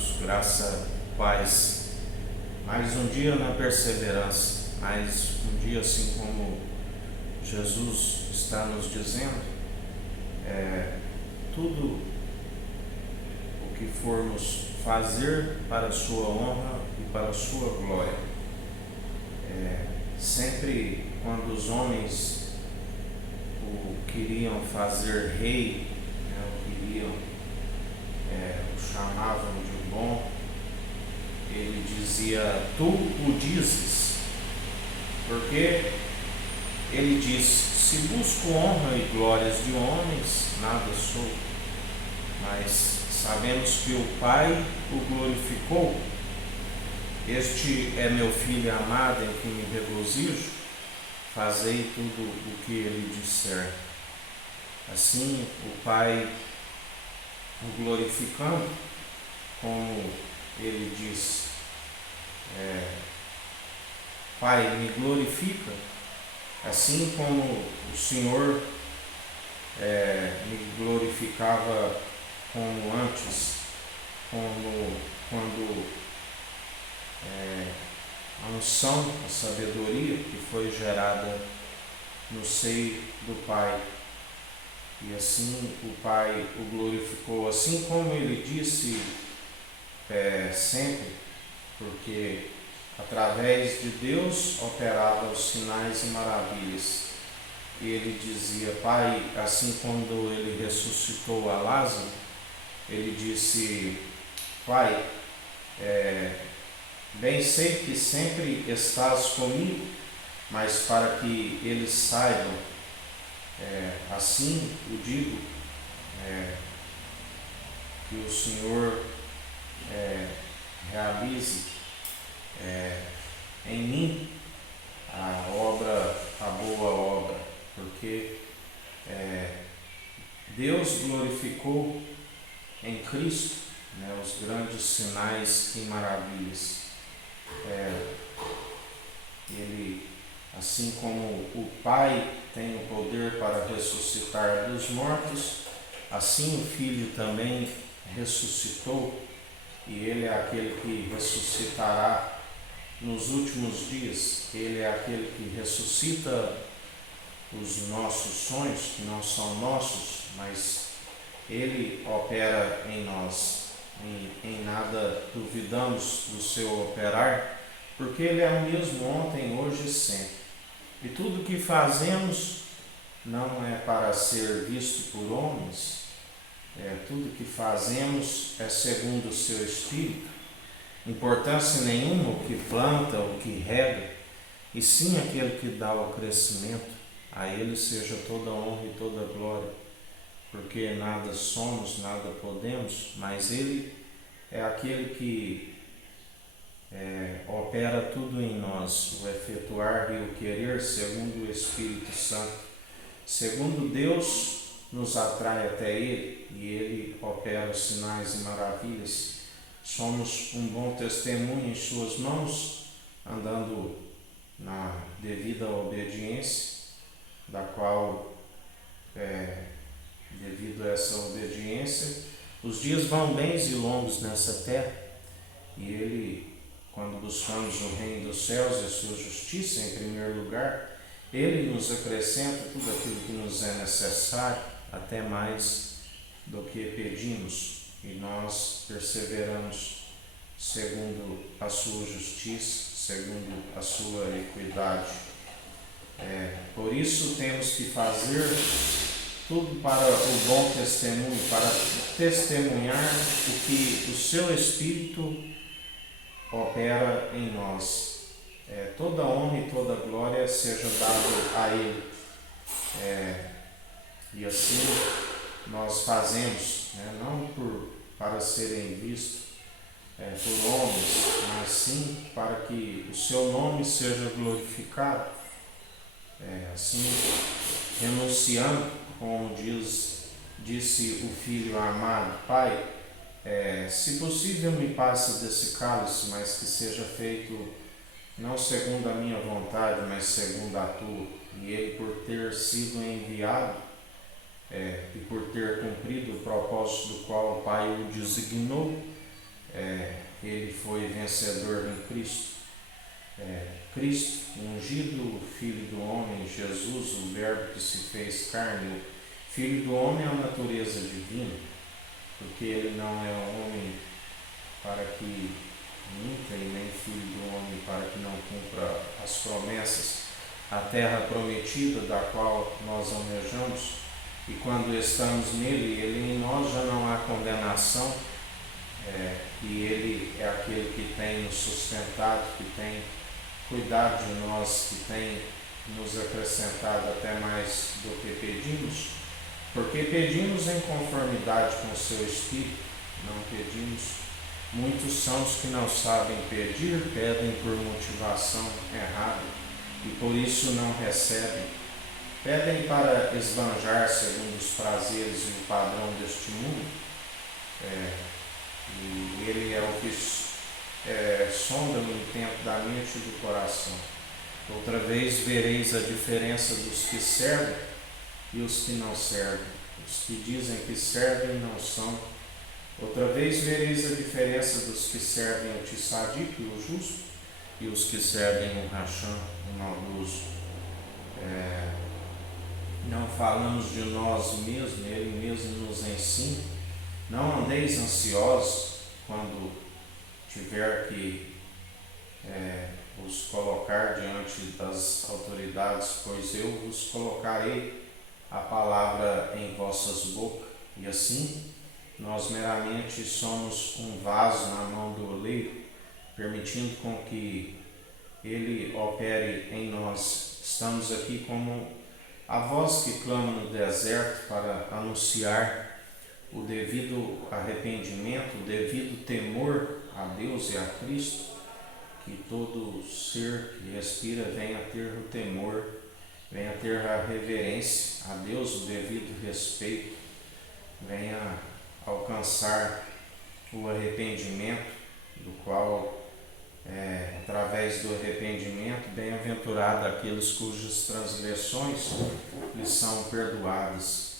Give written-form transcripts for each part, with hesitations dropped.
amados, graça, paz. Mais um dia na perseverança, mais um dia assim como Jesus está nos dizendo, tudo o que formos fazer para a sua honra e para a sua glória. Sempre quando os homens o queriam fazer rei, o chamavam de bom, ele dizia: tu o dizes, porque ele diz: se busco honra e glórias de homens, nada sou, mas sabemos que o Pai o glorificou. Este é meu Filho amado, em que me regozijo, fazei tudo o que ele disser. Assim o Pai o glorificando, como ele diz: Pai, me glorifica, assim como o Senhor me glorificava como antes, como quando a unção, a sabedoria que foi gerada no seio do Pai. E assim o Pai o glorificou, assim como ele disse sempre, porque através de Deus operava os sinais e maravilhas. E ele dizia: Pai, assim quando ele ressuscitou a Lázaro, ele disse: Pai, bem sei que sempre estás comigo, mas para que eles saibam, assim o digo, que o Senhor realize em mim a boa obra, porque Deus glorificou em Cristo os grandes sinais e maravilhas. Ele, assim como o Pai tem o poder para ressuscitar dos mortos, assim o Filho também ressuscitou, e ele é aquele que ressuscitará nos últimos dias. Ele é aquele que ressuscita os nossos sonhos, que não são nossos, mas ele opera em nós. Em nada duvidamos do seu operar, porque ele é o mesmo ontem, hoje e sempre. E tudo que fazemos não é para ser visto por homens, tudo que fazemos é segundo o seu Espírito. Importância nenhuma o que planta, o que rega, e sim aquele que dá o crescimento. A ele seja toda a honra e toda a glória, porque nada somos, nada podemos, mas ele é aquele que opera tudo em nós, o efetuar e o querer segundo o Espírito Santo. Segundo Deus nos atrai até ele, e ele opera os sinais e maravilhas. Somos um bom testemunho em suas mãos, andando na devida obediência, da qual, devido a essa obediência, os dias vão bens e longos nessa terra, e ele, quando buscamos o reino dos céus e a sua justiça em primeiro lugar, ele nos acrescenta tudo aquilo que nos é necessário, até mais do que pedimos, e nós perseveramos segundo a sua justiça, segundo a sua equidade. Por isso temos que fazer tudo para o bom testemunho, para testemunhar o que o seu Espírito opera em nós. Toda honra e toda glória seja dada a Ele. E assim nós fazemos, não para serem vistos por homens, mas sim para que o seu nome seja glorificado. Assim, renunciando, como disse o Filho amado: Pai, se possível me passe desse cálice, mas que seja feito não segundo a minha vontade, mas segundo a tua. E ele, por ter sido enviado e por ter cumprido o propósito do qual o Pai o designou, ele foi vencedor em Cristo. Cristo, ungido Filho do Homem, Jesus, o Verbo que se fez carne. O Filho do Homem é a natureza divina, porque ele não é um homem para que minta e nem filho do homem para que não cumpra as promessas. A terra prometida da qual nós almejamos, e quando estamos nele, ele em nós já não há condenação, e ele é aquele que tem nos sustentado, que tem cuidado de nós, que tem nos acrescentado até mais do que pedimos, porque pedimos em conformidade com o seu Espírito, não pedimos. Muitos são os que não sabem pedir, pedem por motivação errada e por isso não recebem. Pedem para esbanjar segundo os prazeres e o padrão deste mundo. E ele é o que sonda no intento da mente e do coração. Outra vez vereis a diferença dos que servem e os que não servem. Os que dizem que servem não são. Outra vez vereis a diferença dos que servem o tissadico, o justo, e os que servem o racham, o maldoso. Não falamos de nós mesmos, ele mesmo nos ensina. Não andeis ansiosos quando tiver que os colocar diante das autoridades, pois eu vos colocarei a palavra em vossas bocas, e assim nós meramente somos um vaso na mão do oleiro, permitindo com que ele opere em nós. Estamos aqui como a voz que clama no deserto para anunciar o devido arrependimento, o devido temor a Deus e a Cristo, que todo ser que respira venha a ter o temor, venha a ter a reverência a Deus, o devido respeito, venha alcançar o arrependimento, do qual, através do arrependimento, bem-aventurado aqueles cujas transgressões lhes são perdoadas.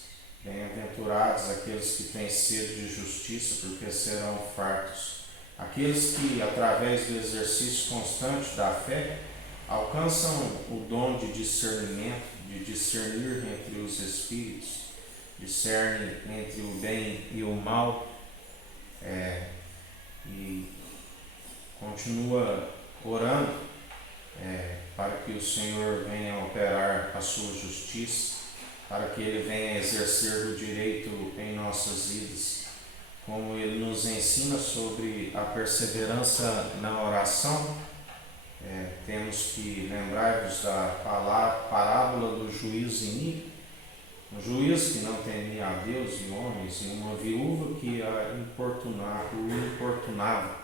Bem-aventurados aqueles que têm sede de justiça, porque serão fartos. Aqueles que, através do exercício constante da fé, alcançam o dom de discernimento, de discernir entre os espíritos, discernem entre o bem e o mal, e continua orando para que o Senhor venha operar a sua justiça, para que Ele venha exercer o direito em nossas vidas, como Ele nos ensina sobre a perseverança na oração. Temos que lembrar-vos da parábola do juiz iníquo, um juiz que não temia a Deus e homens, e uma viúva que o importunava.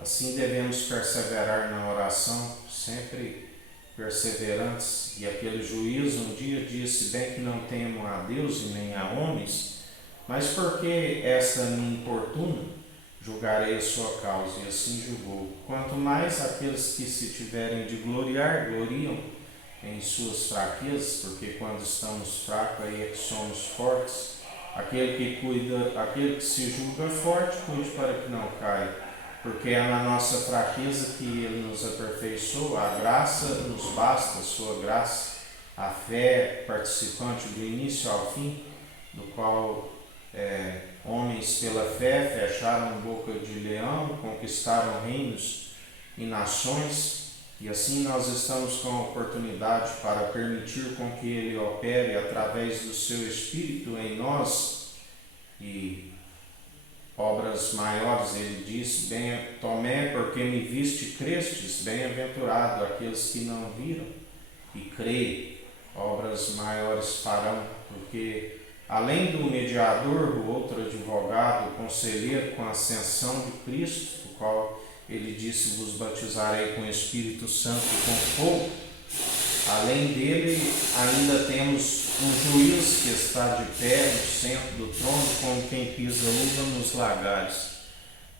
Assim devemos perseverar na oração, sempre perseverantes. E aquele juiz um dia disse: bem que não temo a Deus e nem a homens, mas porque esta me importuna, julgarei a sua causa. E assim julgou. Quanto mais aqueles que se tiverem de gloriar, gloriam em suas fraquezas, porque quando estamos fracos aí é que somos fortes. Aquele que se julga forte, cuide para que não caia, porque é na nossa fraqueza que Ele nos aperfeiçoa. A graça nos basta, a sua graça, a fé participante do início ao fim, do qual homens pela fé fecharam boca de leão, conquistaram reinos e nações. E assim nós estamos com a oportunidade para permitir com que Ele opere através do seu Espírito em nós, e obras maiores. Ele diz: Tomé, porque me viste, crestes, bem-aventurado aqueles que não viram e creem, obras maiores farão, porque além do mediador, o outro advogado, o conselheiro com a ascensão de Cristo, o qual Ele disse: vos batizarei com o Espírito Santo e com fogo. Além dele, ainda temos um juiz que está de pé no centro do trono, como quem pisa uva nos lagares.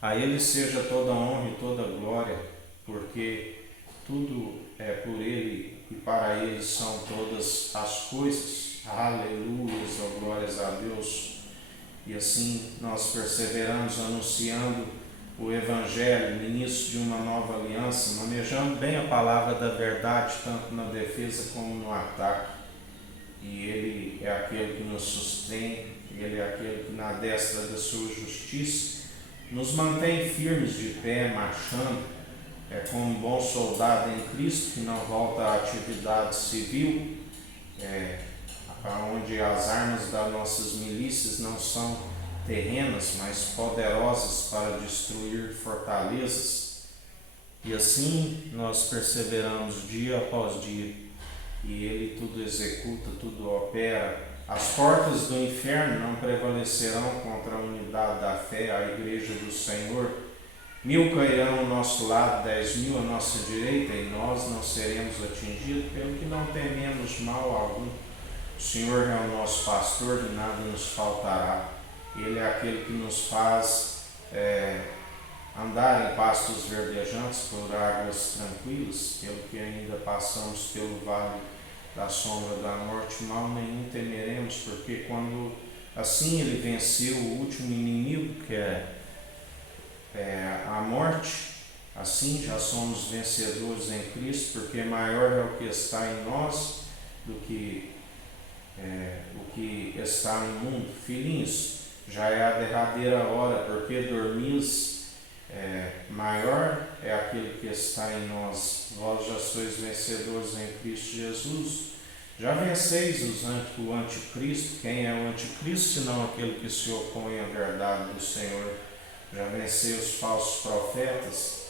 A Ele seja toda honra e toda glória, porque tudo é por Ele e para Ele são todas as coisas. Aleluia, glórias a Deus. E assim nós perseveramos anunciando o Evangelho, o início de uma nova aliança, manejando bem a palavra da verdade, tanto na defesa como no ataque. E Ele é aquele que nos sustém, Ele é aquele que na destra da sua justiça nos mantém firmes de pé, marchando, como um bom soldado em Cristo, que não volta à atividade civil, onde as armas das nossas milícias não são terrenas, mas poderosas para destruir fortalezas. E assim nós perseveramos dia após dia, e Ele tudo executa, tudo opera. As portas do inferno não prevalecerão contra a unidade da fé, a igreja do Senhor. 1000 cairão ao nosso lado, 10.000 à nossa direita, e nós não seremos atingidos, pelo que não tememos mal algum. O Senhor é o nosso pastor e nada nos faltará. Ele é aquele que nos faz andar em pastos verdejantes por águas tranquilas, pelo que ainda passamos pelo vale da sombra da morte, mal nenhum temeremos, porque quando assim Ele venceu o último inimigo, que é a morte, assim já somos vencedores em Cristo, porque maior é o que está em nós do que o que está no mundo. Filhinhos, já é a derradeira hora, porque dormis, maior é aquele que está em nós. Vós já sois vencedores em Cristo Jesus. Já venceis o anticristo. Quem é o anticristo, senão aquele que se opõe à verdade do Senhor? Já venceu os falsos profetas,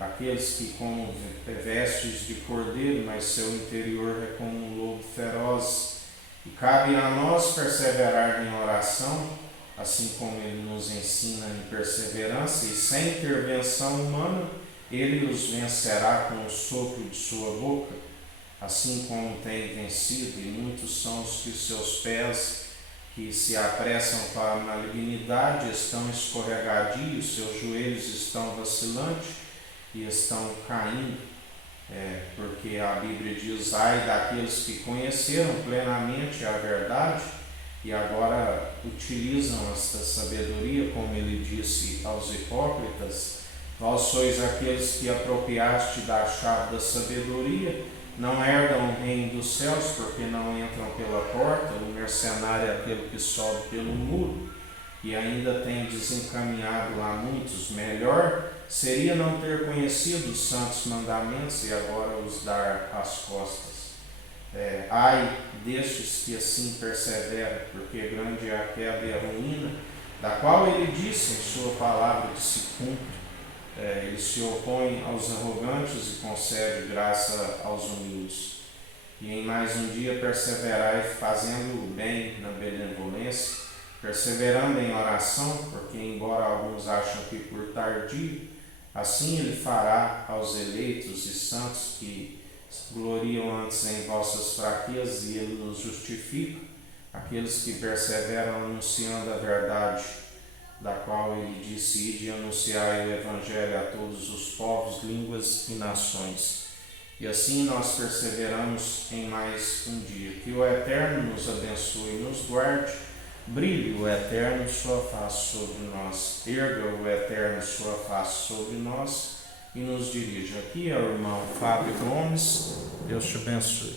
aqueles que como vestes de cordeiro, mas seu interior é como um lobo feroz. E cabe a nós perseverar em oração, assim como Ele nos ensina em perseverança, e sem intervenção humana, Ele os vencerá com o sopro de sua boca, assim como tem vencido, e muitos são os que seus pés, que se apressam para a malignidade, estão escorregadios, seus joelhos estão vacilantes e estão caindo, porque a Bíblia diz: ai daqueles que conheceram plenamente a verdade e agora utilizam esta sabedoria, como Ele disse aos hipócritas: vós sois aqueles que apropriaste da chave da sabedoria, não herdam o reino dos céus, porque não entram pela porta. O mercenário é aquele que sobe pelo muro, e ainda tem desencaminhado lá muitos. Melhor seria não ter conhecido os santos mandamentos e agora os dar às costas. Ai destes que assim perseveram, porque grande é a queda e a ruína, da qual Ele disse em sua palavra que se cumpre. Ele se opõe aos arrogantes e concede graça aos humildes. E em mais um dia perseverai, fazendo o bem na benevolência, perseverando em oração, porque embora alguns acham que por tardio, assim Ele fará aos eleitos e santos que gloriam antes em vossas fraquezas, e Ele nos justifica, aqueles que perseveram anunciando a verdade, da qual Ele disse: ide e anunciai o Evangelho a todos os povos, línguas e nações. E assim nós perseveramos em mais um dia. Que o Eterno nos abençoe e nos guarde. Brilhe o Eterno sua face sobre nós. Erga o Eterno sua face sobre nós e nos dirija. Aqui é o irmão Fábio Gomes. Deus te abençoe.